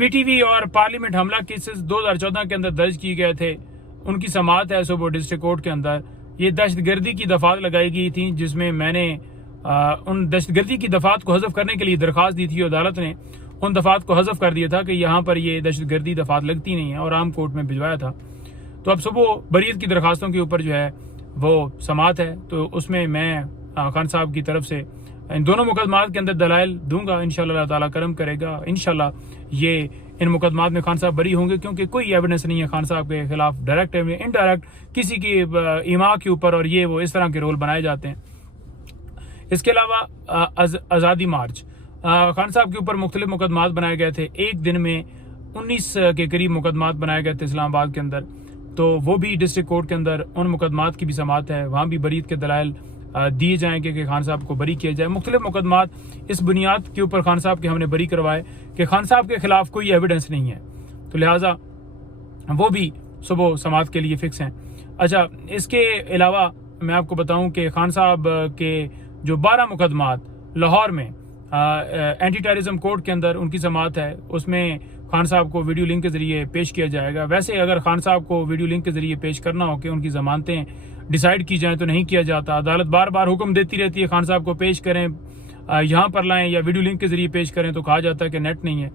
PTV और parliament हमला cases 2014 के अंदर दर्ज किए गए थे, उनकी समाअत है सुबह डिस्ट्रिक्ट कोर्ट के अंदर। ये दहशतगर्दी की दफात लगाई गई थी, जिसमें मैंने उन दहशतगर्दी की दफात को हज़फ करने के लिए दरख्वास्त दी थी। अदालत ने उन दफात को हज़फ कर दिया था कि यहाँ पर ये दहशतगर्दी दफात लगती नहीं है, और आम कोर्ट में भिजवाया था। तो अब सुबह बरीयत की दरखास्तों के ऊपर जो है वो समाअत है, तो उसमें मैं खान साहब की तरफ से इन दोनों मुकदमात के अंदर दलाइल दूंगा। इंशाल्लाह अल्लाह ताला करम करेगा, इंशाल्लाह ये इन मुकदमात में खान साहब बरी होंगे, क्योंकि कोई एविडेंस नहीं है खान साहब के खिलाफ डायरेक्ट या इनडायरेक्ट किसी की ईमा के ऊपर, और ये वो इस तरह के रोल बनाए जाते हैं। इसके अलावा आज़ादी मार्च, खान साहब के ऊपर मुख्तलिफ मुकदमात बनाए गए थे। एक दिन में 19 के करीब मुकदमात बनाए गए थे इस्लामाबाद के अंदर, तो वो भी डिस्ट्रिक्ट कोर्ट के अंदर उन मुकदमात की भी समाअत है, वहाँ भी बरीत के दलाइल दिए जाएंगे कि खान साहब को बरी किया जाए। मुख्तलिफ मुकदमात इस बुनियाद के ऊपर खान साहब के हमने बरी करवाए कि खान साहब के खिलाफ कोई एविडेंस नहीं है, तो लिहाजा वो भी सुबह समाअत के लिए फिक्स हैं। अच्छा, इसके अलावा मैं आपको बताऊं कि खान साहब के जो 12 मुकदमात लाहौर में एंटी टेररिज्म कोर्ट के अंदर उनकी समाअत है, उसमें खान साहब को वीडियो लिंक के जरिए पेश किया जाएगा। वैसे अगर खान साहब को वीडियो लिंक के जरिए पेश करना हो कि उनकी जमानतें डिसाइड की जाएं तो नहीं किया जाता। अदालत बार बार हुक्म देती रहती है खान साहब को पेश करें, यहाँ पर लाएं या वीडियो लिंक के जरिए पेश करें, तो कहा जाता है कि नेट नहीं है।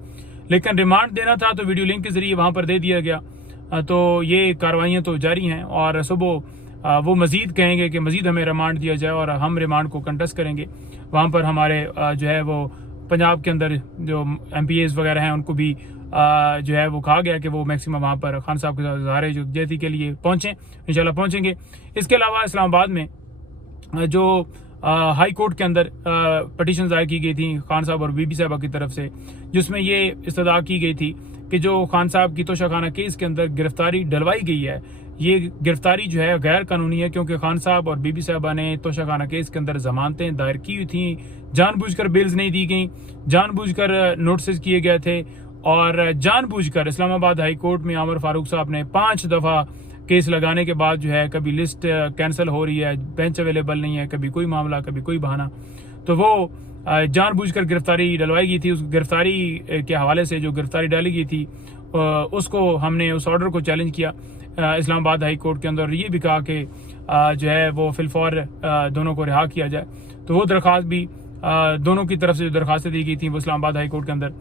लेकिन रिमांड देना था तो वीडियो लिंक के जरिए वहां पर दे दिया गया। तो ये कार्रवाइयाँ तो जारी हैं, और सुबह वो मजीद कहेंगे कि मजीद हमें रिमांड दिया जाए, और हम रिमांड को कंटेस्ट करेंगे। वहाँ पर हमारे जो है वो पंजाब के अंदर जो MPAs वगैरह हैं उनको भी जो है वो कहा गया कि वो मैक्सिमम वहाँ पर खान साहब के साथ इज़हार यकजहती के लिए पहुँचें, इंशाल्लाह पहुँचेंगे। इसके अलावा इस्लामाबाद में जो हाई कोर्ट के अंदर पटिशन दायर की गई थी खान साहब और बीबी साहबा की तरफ से, जिसमें ये इस्तदा की गई थी कि जो खान साहब की तोशाखाना केस के अंदर गिरफ्तारी डलवाई गई है, ये गिरफ्तारी जो है गैर कानूनी है, क्योंकि खान साहब और बीबी साहबा ने तोशाखाना केस के अंदर जमानतें दायर की हुई थी, जानबूझकर बेल्स नहीं दी गई, जानबूझकर नोटिस किए गए थे, और जानबूझकर इस्लामाबाद हाई कोर्ट में आमिर फारूक साहब ने 5 दफा केस लगाने के बाद जो है कभी लिस्ट कैंसिल हो रही है, बेंच अवेलेबल नहीं है, कभी कोई मामला कभी कोई बहाना, तो वो जानबूझकर गिरफ्तारी डलवाई गई थी। उस गिरफ्तारी के हवाले से जो गिरफ्तारी डाली गई थी उसको हमने उस ऑर्डर को चैलेंज किया इस्लामाबाद हाई कोर्ट के अंदर, और ये भी कहा कि जो है वो फिलफौर दोनों को रिहा किया जाए। तो वो दरख्वास्त भी दोनों की तरफ से जो दरख्वास्तें दी गई थी वो इस्लामाबाद हाई कोर्ट के अंदर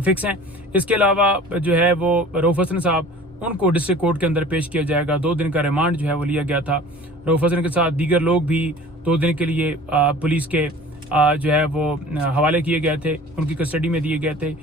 फिक्स हैं। इसके अलावा जो है वो रऊफ हसन साहब, उनको डिस्ट्रिक्ट कोर्ट के अंदर पेश किया जाएगा। 2 दिन का रिमांड जो है वो लिया गया था। रऊफ हसन के साथ दीगर लोग भी 2 दिन के लिए पुलिस के जो है वो हवाले किए गए थे, उनकी कस्टडी में दिए गए थे।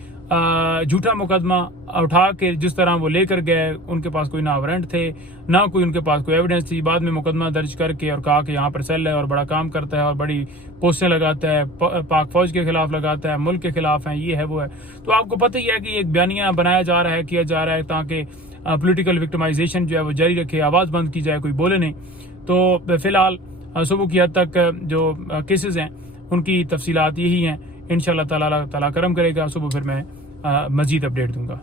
झूठा मुकदमा उठा के जिस तरह वो लेकर गए, उनके पास कोई ना वारंट थे, ना कोई उनके पास कोई एविडेंस थी। बाद में मुकदमा दर्ज करके और कहा कि यहाँ पर सेल है और बड़ा काम करता है और बड़ी पोस्टें लगाता है, पाक फौज के खिलाफ लगाता है, मुल्क के खिलाफ है, ये है वो है। तो आपको पता ही है कि एक बयानिया बनाया जा रहा है, किया जा रहा है, ताकि पॉलिटिकल विक्टिमाइजेशन जो है वो जारी रखे, आवाज़ बंद की जाए, कोई बोले नहीं। तो फिलहाल सुबह की हद तक जो केसेस हैं उनकी तफसीलात यही हैं। इंशाल्लाह ताला करम करेगा, सुबह फिर मैं मजीद अपडेट दूंगा।